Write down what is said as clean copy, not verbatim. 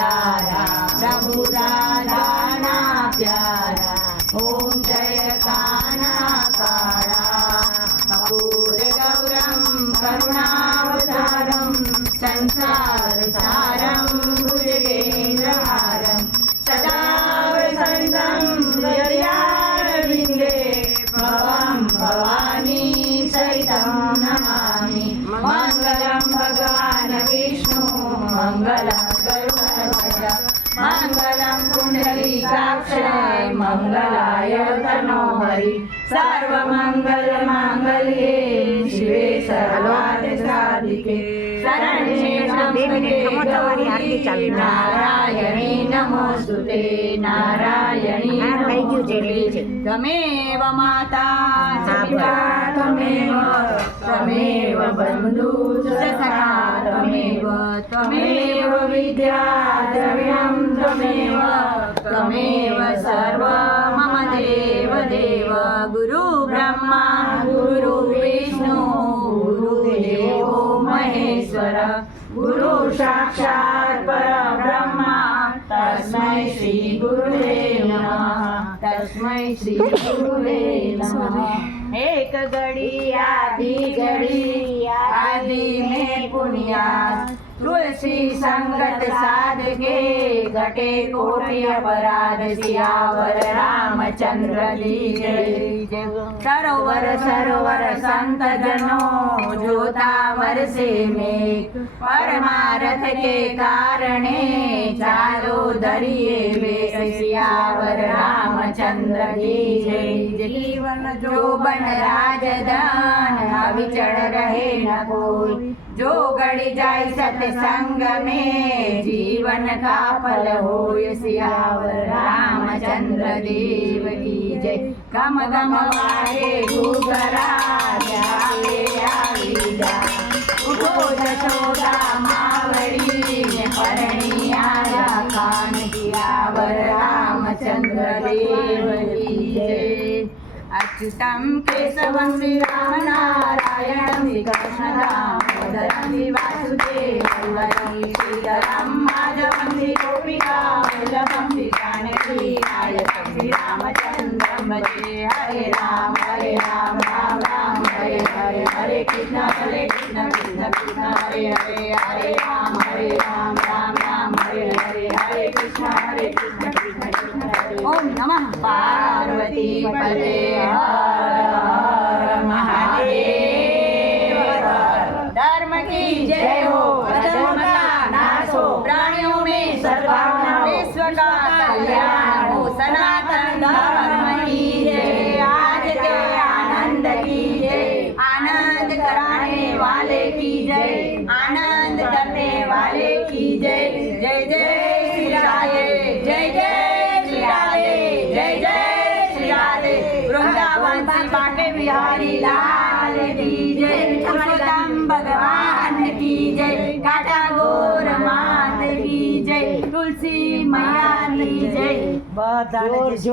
प्यारा प्रभु राधा ना प्यारा ओम जय कान्हा काळा कपूर गौरम करुणावतारम संसार सारम भुजगेन्द्रहारम सदा वसन्तं हृदयारविन्दे भवं भवानी सहितं नमामि मङ्गलं भगवान् विष्णु मङ्गलं गरुडध्वज मङ्गलं पुण्डरीकाक्ष मङ्गलाय तनोहरि सर्वमङ्गलमाङ्गल्ये शिवे सर्वार्थसाधिके शरण्ये त्र्यम्बके नारायणी नमोस्तुते नारायणी नमोस्तुते त्वमेव माता पिता त्वमेव बन्धु सखा त्वमेव विद्या द्रव्यं त्वमेव सर्व मम देव देव गुरु ब्रह्मा गुरु विष्णु गुरुदेवो महेश्वर गुरु साक्षात् परब्रह्मा तस्मै श्री गुरुवे नमः तस्मै श्री गुरुवे नमः। एक घड़ी आदि में पुण्यात तुलसी संगत साधके घटे कोटि अपराध सियावर रामचंद्र की जय। सरोवर संत जनों जोता वर्षे में परमारथ के कारणे चालो दरिये वे सियावर रामचंद्र की जय। जीवन जो बन राजधन अविचल रहे न कोई जो गड़ी जाय सत्संग में जीवन का फल होय सियावर रामचंद्र देव की जय। गम गम वारे घुघरा जाए आई जा उठो जशोदा मावड़ी ने परणी आया कान सियावर रामचंद्र देव की जय। अच्युतं केशवं श्रीराम नारायणं कृष्णदामोदरं वासुदेवं श्रीधरं माधवं श्रीगोपिकावल्लभं श्रीजानकीनायकं श्रीरामचन्द्रं भजे। हरे राम राम राम हरे हरे हरे कृष्ण कृष्ण कृष्ण हरे हरे हरे राम राम राम हरे हरे हरे कृष्ण कृष्ण कृष्ण। ओम नमः पार्वती पते हर हर महादेव। धर्म की जय हो अधर्म का नाश हो प्राणियों में सद्भावना विश्व का कल्याण हो सनातन धर्म की जय। आज के आनंद की जय आनंद कराने वाले की जय आनंद करने वाले की जय। जय जय श्री राधे जय जय श्री राधे जय जय श्री राधे। वृंदावन से बाटे बिहारी लाल की जय पुरुषोत्तम भगवान की जय काटा गोर मात की जय तुलसी मैया की जय।